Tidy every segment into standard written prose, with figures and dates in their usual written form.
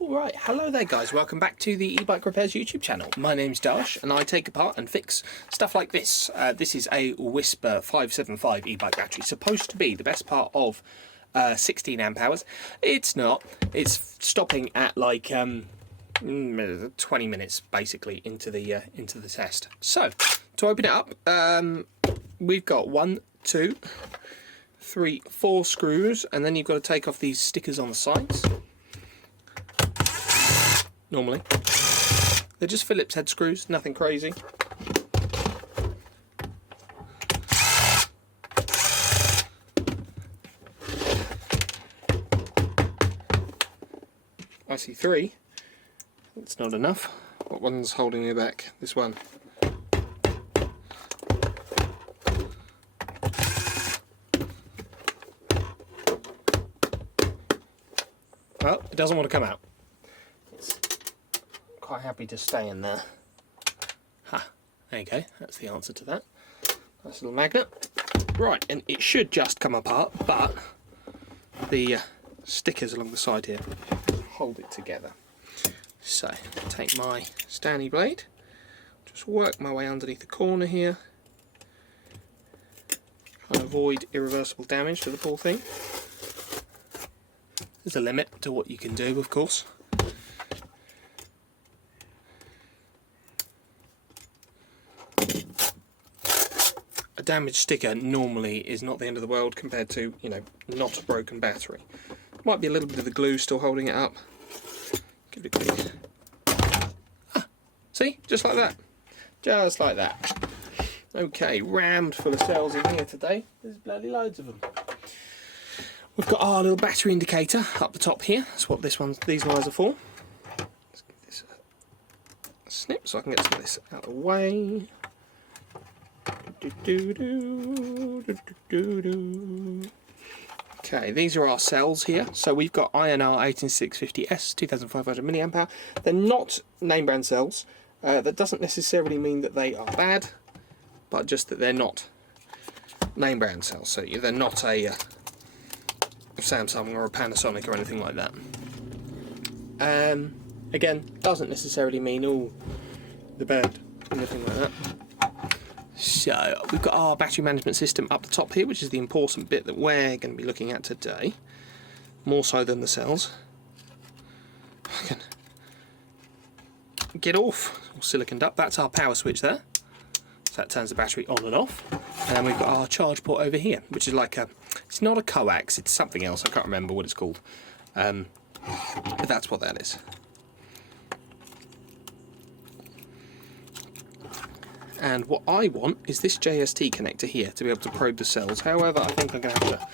Alright, hello there guys, welcome back to the e-bike repairs YouTube channel. My name's Dash and I take apart and fix stuff like this. This is a Wisper 575 e-bike battery, supposed to be the best part of 16 amp hours. It's not, it's stopping at like 20 minutes basically into the test. So, to open it up, we've got 1, 2, 3, 4 screws, and then you've got to take off these stickers on the sides. Normally they're just Phillips head screws, nothing crazy. I see 3. That's not enough. What one's holding me back? This one. Well, it doesn't want to come out. Quite happy to stay in there. Ha, there you go, that's the answer to that. Nice little magnet. Right, and it should just come apart, but the stickers along the side here hold it together. So, take my Stanley blade, just work my way underneath the corner here, try and avoid irreversible damage to the poor thing. There's a limit to what you can do, of course. A damaged sticker normally is not the end of the world compared to, you know, not a broken battery. Might be a little bit of the glue still holding it up. Give it a quick. Ah, see? Just like that. Just like that. Okay, rammed full of cells in here today. There's bloody loads of them. We've got our little battery indicator up the top here. That's what these wires are for. Let's give this a snip so I can get some of this out of the way. Okay, these are our cells here. So we've got INR 18650S 2500 mAh. They're not name brand cells. That doesn't necessarily mean that they are bad, but just that they're not name brand cells. So they're not a Samsung or a Panasonic or anything like that. Again, doesn't necessarily mean all the bad, anything like that. So we've got our battery management system up the top here, which is the important bit that we're going to be looking at today, more so than the cells. I can get off silicon up. That's our power switch there, so that turns the battery on and off. And then we've got our charge port over here, which is like it's not a coax, it's something else, I can't remember what it's called, but that's what that is. And what I want is this JST connector here to be able to probe the cells. However, I think I'm going to have to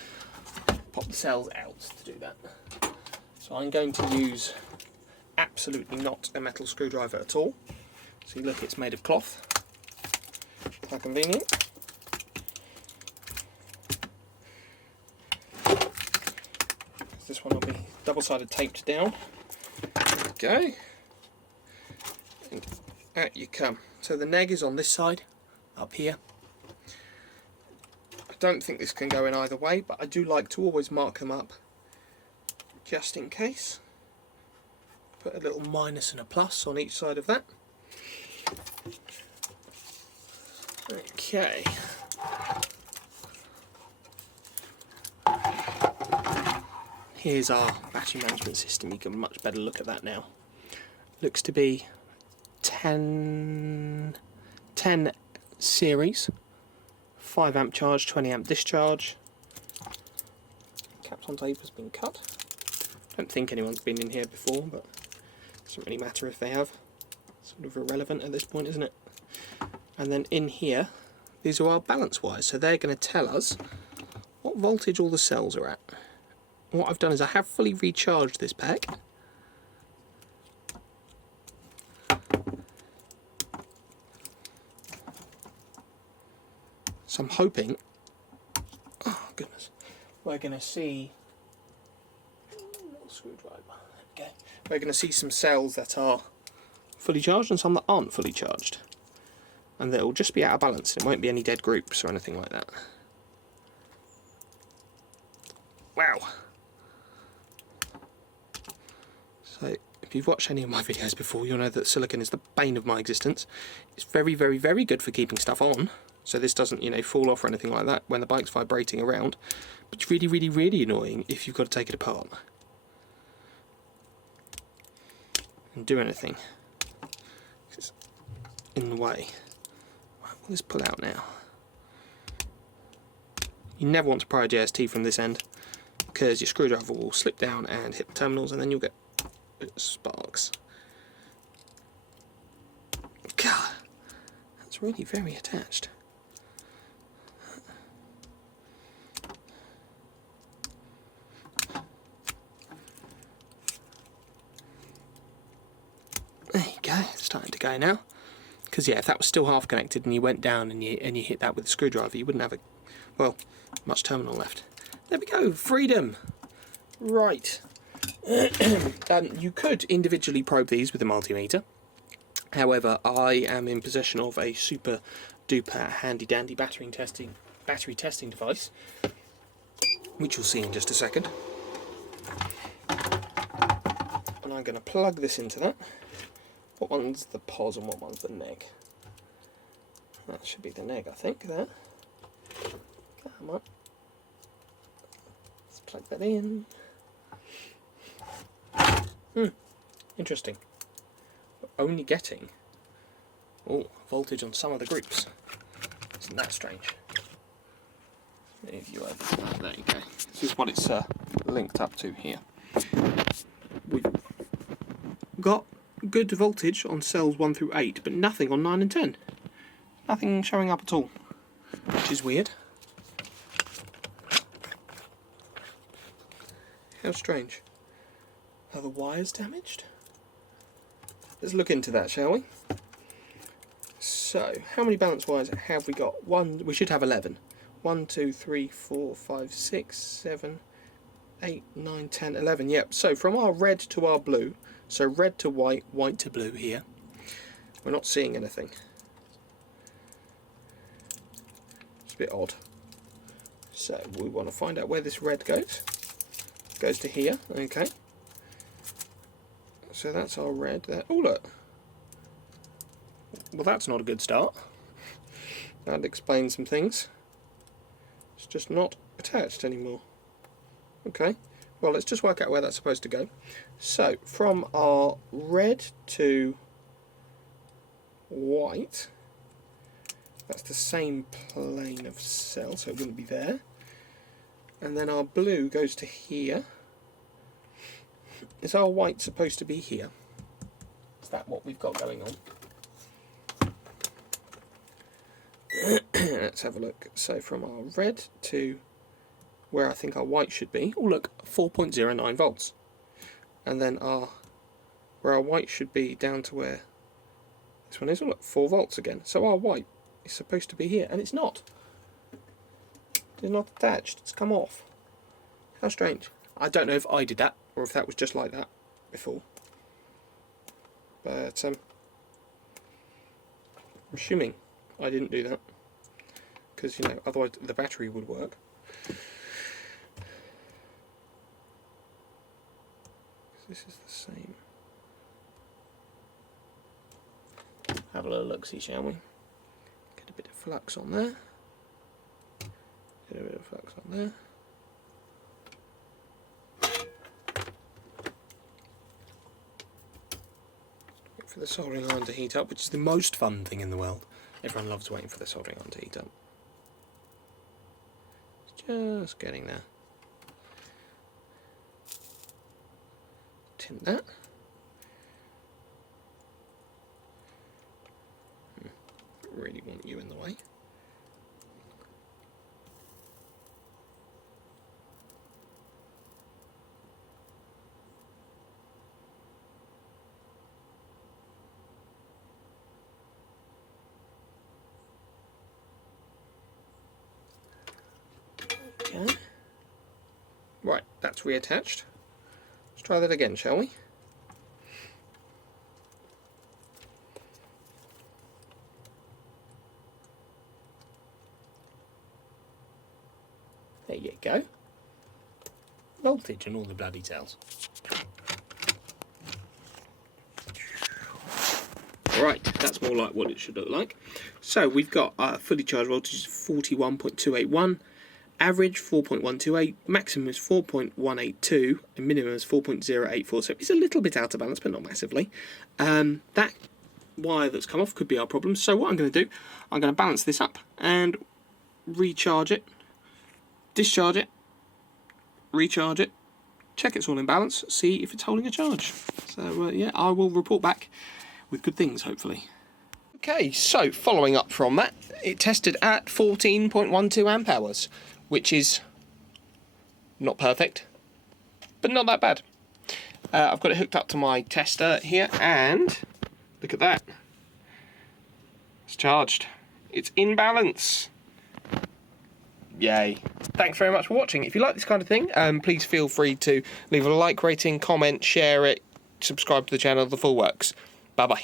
pop the cells out to do that. So I'm going to use absolutely not a metal screwdriver at all. See, look, it's made of cloth. How convenient. This one will be double-sided taped down. There we go. And out you come. So the neg is on this side, up here. I don't think this can go in either way, but I do like to always mark them up just in case. Put a little minus and a plus on each side of that. Okay. Here's our battery management system. You can much better look at that now. Looks to be 10 series, 5 amp charge, 20 amp discharge. Kapton tape has been cut. I don't think anyone's been in here before, but it doesn't really matter if they have. Sort of irrelevant at this point, isn't it? And then in here, these are our balance wires, so they're going to tell us what voltage all the cells are at. What I've done is I have fully recharged this pack. So I'm hoping, oh goodness, we're going to see, little screwdriver, okay. We're going to see some cells that are fully charged and some that aren't fully charged. And they'll just be out of balance, it won't be any dead groups or anything like that. Wow. So if you've watched any of my videos before, you'll know that silicone is the bane of my existence. It's very, very, very good for keeping stuff on, so this doesn't, you know, fall off or anything like that when the bike's vibrating around. But it's really, really, really annoying if you've got to take it apart and do anything. It's in the way. Right, will this pull out now? You never want to pry a JST from this end, because your screwdriver will slip down and hit the terminals, and then you'll get sparks. God, that's really very attached. There you go, it's starting to go now. Because yeah, if that was still half connected and you went down and you hit that with the screwdriver, you wouldn't have well, much terminal left. There we go, freedom! Right. You could individually probe these with a multimeter. However, I am in possession of a super duper handy dandy battery testing device, which you'll see in just a second. And I'm going to plug this into that. What one's the pos and what one's the neg? That should be the neg, I think, there. Come on. Let's plug that in. Interesting. We're only getting voltage on some of the groups. Isn't that strange? Move you over. There you go. This is what it's linked up to here. We've got good voltage on cells 1 through 8, but nothing on 9 and 10. Nothing showing up at all, which is weird. How strange. Are the wires damaged? Let's look into that, shall we? So, how many balance wires have we got? We should have 11. 1, 2, 3, 4, 5, 6, 7, 8, 9, 10, 11. Yep, so from our red to our blue, so red to white, white to blue here, we're not seeing anything. It's a bit odd. So, we want to find out where this red goes. It goes to here, okay. So that's our red there. Oh, look. Well, that's not a good start. That explains some things. It's just not attached anymore. Okay. Well, let's just work out where that's supposed to go. So, from our red to white, that's the same plane of cell, so it wouldn't be there. And then our blue goes to here. Is our white supposed to be here? Is that what we've got going on? Let's have a look. So from our red to where I think our white should be. Oh look, 4.09 volts. And then where our white should be down to where this one is. Oh look, 4 volts again. So our white is supposed to be here, and it's not. It's not attached. It's come off. How strange. I don't know if I did that, or if that was just like that before. But I'm assuming I didn't do that, because, you know, otherwise the battery would work. This is the same. Have a little look-see, shall we? Get a bit of flux on there. Get a bit of flux on there. Wait for the soldering iron to heat up, which is the most fun thing in the world. Everyone loves waiting for the soldering iron to heat up. It's just getting there. Tint that. Really want you in the way. Okay. Right, that's reattached. Let's try that again, shall we? There you go. Voltage and all the bloody tells. Right, that's more like what it should look like. So we've got fully charged voltage 41.281, average 4.128, maximum is 4.182, and minimum is 4.084. So it's a little bit out of balance, but not massively. That wire that's come off could be our problem. So what I'm going to do, I'm going to balance this up and recharge it, discharge it, recharge it, check it's all in balance, see if it's holding a charge. So yeah, I will report back with good things, hopefully. Okay, so following up from that, it tested at 14.12 amp hours, which is not perfect, but not that bad. I've got it hooked up to my tester here, and look at that. It's charged. It's in balance. Yay. Thanks very much for watching. If you like this kind of thing, please feel free to leave a like, rating, comment, share it, subscribe to the channel, the full works. Bye-bye.